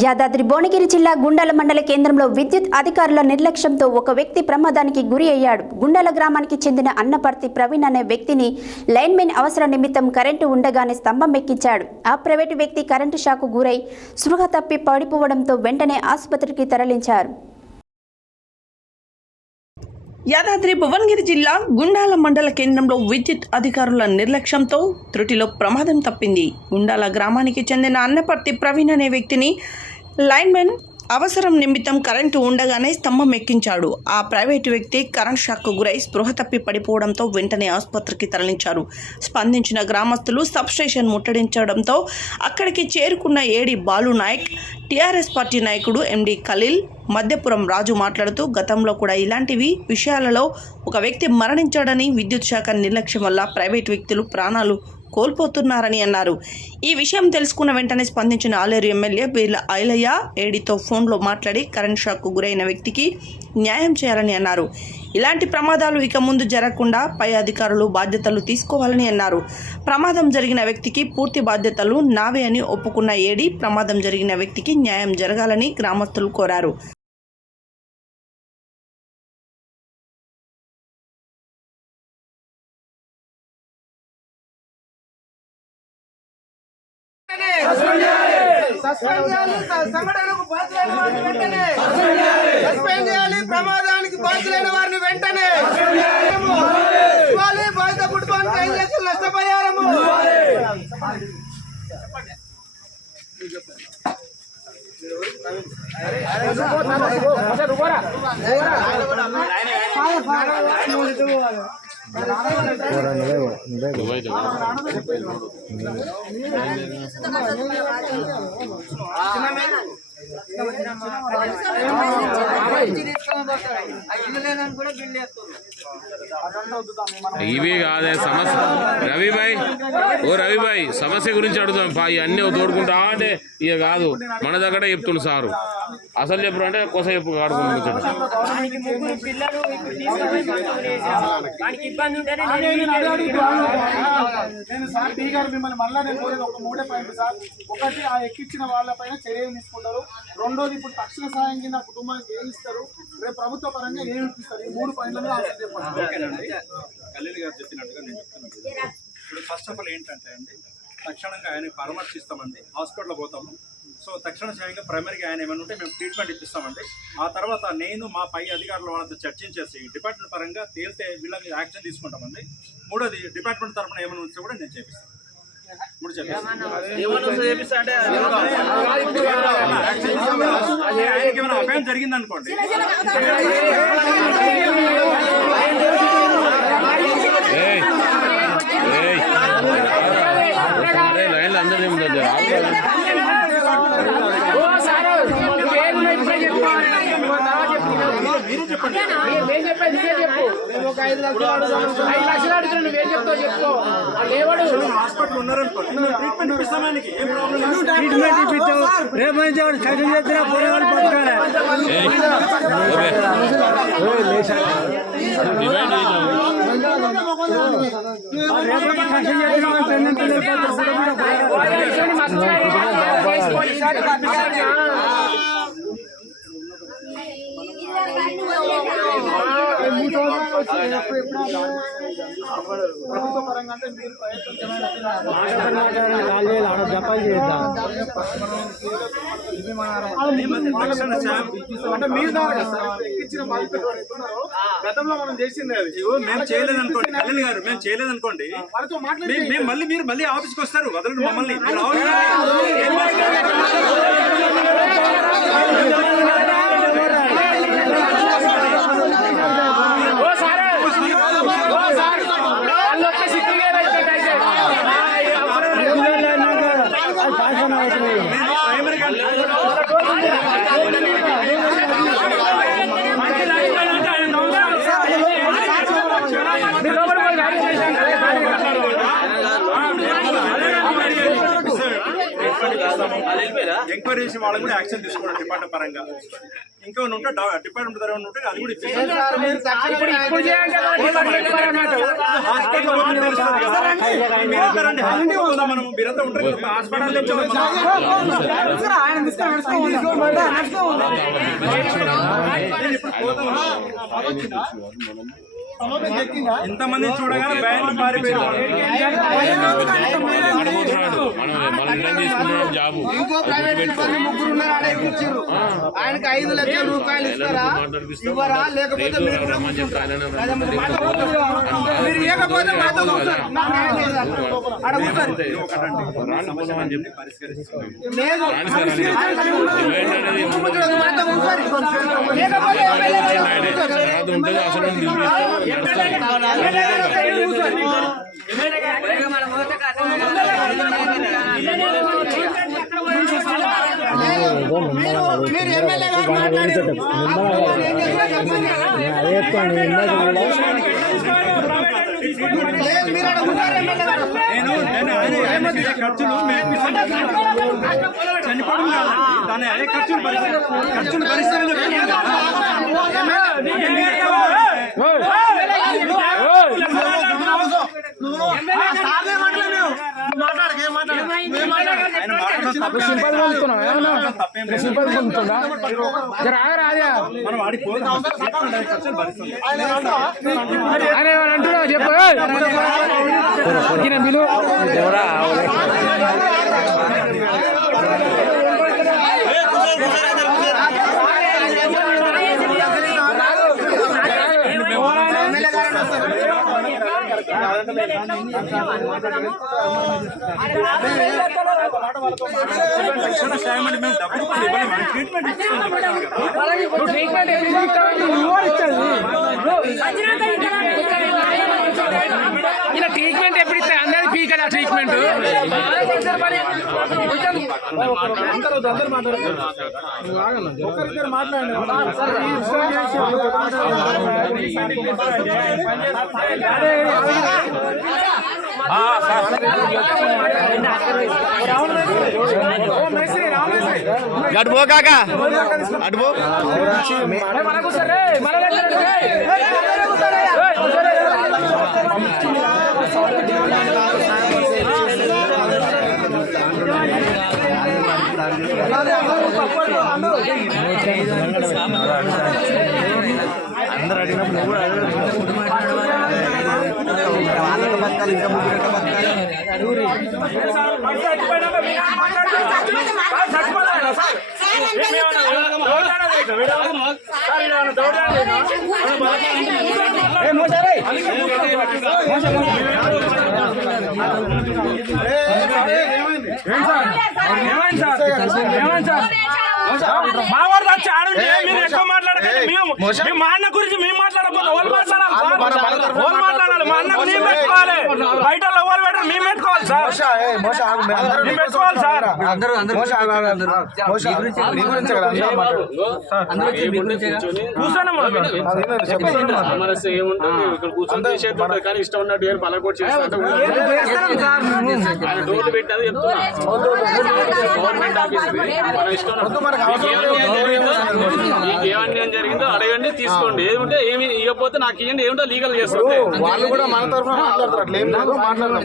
యాదాద్రి భువనగిరి జిల్లా గుండాల మండల కేంద్రంలో విద్యుత్ అధికారుల నిర్లక్ష్యంతో ఒక వ్యక్తి ప్రమాదానికి గురి అయ్యాడు. గుండాల గ్రామానికి చెందిన అన్నపర్తి ప్రవీణ్ అనే వ్యక్తిని లైన్మెన్ అవసరం నిమిత్తం కరెంటు ఉండగానే స్తంభం ఎక్కించాడు. ఆ ప్రైవేటు వ్యక్తి కరెంటు షాకు గురై స్పృహ తప్పి పడిపోవడంతో వెంటనే ఆసుపత్రికి తరలించారు. యాదాద్రి భువనగిరి జిల్లా గుండాల మండల కేంద్రంలో విద్యుత్ అధికారుల నిర్లక్ష్యంతో త్రుటిలో ప్రమాదం తప్పింది. గుండాల గ్రామానికి చెందిన అన్నపర్తి ప్రవీణ్ అనే వ్యక్తిని లైన్మెన్ అవసరం నిమిత్తం కరెంటు ఉండగానే స్తంభం ఎక్కించాడు. ఆ ప్రైవేటు వ్యక్తి కరెంట్ షాక్కు గురై స్పృహ తప్పి పడిపోవడంతో వెంటనే ఆసుపత్రికి తరలించారు. స్పందించిన గ్రామస్తులు సబ్స్టేషన్ ముట్టడించడంతో అక్కడికి చేరుకున్న ఏడి బాలు నాయక్, టీఆర్ఎస్ పార్టీ నాయకుడు ఎండి ఖలీల్, మధ్యపురం రాజు మాట్లాడుతూ గతంలో కూడా ఇలాంటివి విషయాలలో ఒక వ్యక్తి మరణించాడని, విద్యుత్ శాఖ నిర్లక్ష్యం వల్ల ప్రైవేటు వ్యక్తులు ప్రాణాలు కోల్పోతున్నారని అన్నారు. ఈ విషయం తెలుసుకున్న వెంటనే స్పందించిన ఆలేరు ఎమ్మెల్యే బీర్ల ఐలయ్య ఏడీతో ఫోన్లో మాట్లాడి కరెంట్ షాక్కు గురైన వ్యక్తికి న్యాయం చేయాలని అన్నారు. ఇలాంటి ప్రమాదాలు ఇక ముందు జరగకుండా పై అధికారులు బాధ్యతలు తీసుకోవాలని అన్నారు. ప్రమాదం జరిగిన వ్యక్తికి పూర్తి బాధ్యతలు నావే అని ఒప్పుకున్న ఏడీ ప్రమాదం జరిగిన వ్యక్తికి న్యాయం జరగాలని గ్రామస్తులు కోరారు. ప్రమాదానికి బాధ్యులైన వారిని వెంటనే బాధిత కుటుంబానికి 5 లక్షలు నష్టపోయారము. ఇవి కాదే సమస్య. రవిభాయ్, ఓ రవిభాయ్, సమస్య గురించి అడుగుతాం. ఇవన్నీ తోడుకుంటా అంటే ఇక కాదు, మన దగ్గర చెప్తుండు సారు. అసలు చెప్పు అంటే కొస చెప్పు ఆడుకుంటు మిమ్మల్ని మళ్ళీ నేను కోరేది ఒక 3 పాయింట్లు సార్. ఒకటి, ఆ ఎక్కించిన వాళ్ళపైన చర్యలు తీసుకుంటారు. రెండోది, ఇప్పుడు తక్షణ సాయం కింద కుటుంబానికి ఏమి ఇస్తారు, రేపు ప్రభుత్వ పరంగా ఏమి ఇప్పిస్తారు. ఈ 3 పాయింట్ల మీద ఖలీల్ గారు చెప్పినట్టుగా నేను చెప్తున్నాను. ఇప్పుడు ఫస్ట్ ఆఫ్ ఆల్ ఏంటంటే అండి, తక్షణంగా ఆయన పరామర్శిస్తామండి, హాస్పిటల్ పోతాము. సో తక్షణ సాయంగా ప్రైమరీగా ఆయన ఏమైనా ఉంటే మేము ట్రీట్మెంట్ ఇప్పిస్తామండి. ఆ తర్వాత నేను మా పై అధికారుల వాళ్ళతో చర్చించేసి డిపార్ట్మెంట్ పరంగా తేలితే వీళ్ళ మీద యాక్షన్ తీసుకుంటామండి. మూడోది, డిపార్ట్మెంట్ తరఫున ఏమైనా ఉంటే కూడా నేను చేపిస్తాను. ఆయనకి ఏమైనా అపాయం జరిగింది అనుకోండి, లైన్లో అందరూ హాస్పిటల్ ఉన్నారనుకోండి, ట్రీట్మెంట్ ఇప్పిస్తాం. ఆయనకి ఏం ప్రభుత్వ పరంగా అంటే మీరు అంటే మీరు ఎక్కించిన బాధ్యత గతంలో మనం చేసింది అది మేము చేయలేదనుకోండి. ఖలీల్ గారు, మేము చేయలేదనుకోండి, మీరు మళ్ళీ ఆఫీస్కి వస్తారు. వదలండి మమ్మల్ని. ఎంక్వైరీ చేసి వాళ్ళని కూడా యాక్షన్ తీసుకోవడం డిపార్ట్మెంట్ పరంగా. ఇంకా ఉంటే డిపార్ట్మెంట్ ద్వారా ఉంటే అది కూడా ఇచ్చేసారు. మనం మీరంతా ఉంటారు ఎంతమంది చూడగానే బ్యాండ్ పారిపోయారు. ఇంకో ప్రైవేట్ సిబ్బంది ముగ్గురు ఉన్నారు, ఆడ ఎక్కించారు. ఆయనకి 5 లక్షల రూపాయలు ఇస్తారా ఇవ్వరా, లేకపోతే మీరు ఇవ్వకపోతే మాతో కూర్చోరు. ఆడ కూర్చోరు. లేదు మాతో కూర్చోరు. లేకపోతే మీరు ఎమ్మెల్యే గారు మాట్లాడారు. మీరు అక్కడ ఉన్నారు ఎమ్మెల్యే గారు. ఖర్చులు చనిపోవడం కాదు, దాని అదే ఖర్చులు భరిస్తారని ఇలా ట్రీట్మెంట్ ఎప్పుడు ఇస్తాయి? అందరి పీకల ట్రీట్మెంట్ అటు పో కాకా, అటు పో. అందరు అడిగినప్పుడు నువ్వు వాళ్ళకి బతకాలి, ఇంకా ముగ్గురు మావాడు వచ్చి ఆడుంటే మీరు ఎక్కువ మాట్లాడకండి. మా అన్న గురించి మేము మాట్లాడకపోతే వాళ్ళు మాట్లాడాలి. మా అన్నకు మేము పెట్టుకోవాలి, బయట ఎవరు పెట్టరు, మేము పెట్టుకోవాలి సార్. మేము పెట్టుకోవాలి సార్. ఏమన్నా జరిగిందో అడగండి, తీసుకోండి. ఏముంటే ఏమి ఇవ్వకపోతే నాకు ఇవ్వండి, ఏమిటో లీగల్ చేస్తారు. వాళ్ళు కూడా మన తరఫున మాట్లాడతారు, అట్లా ఏం లేదు, మాట్లాడతాం.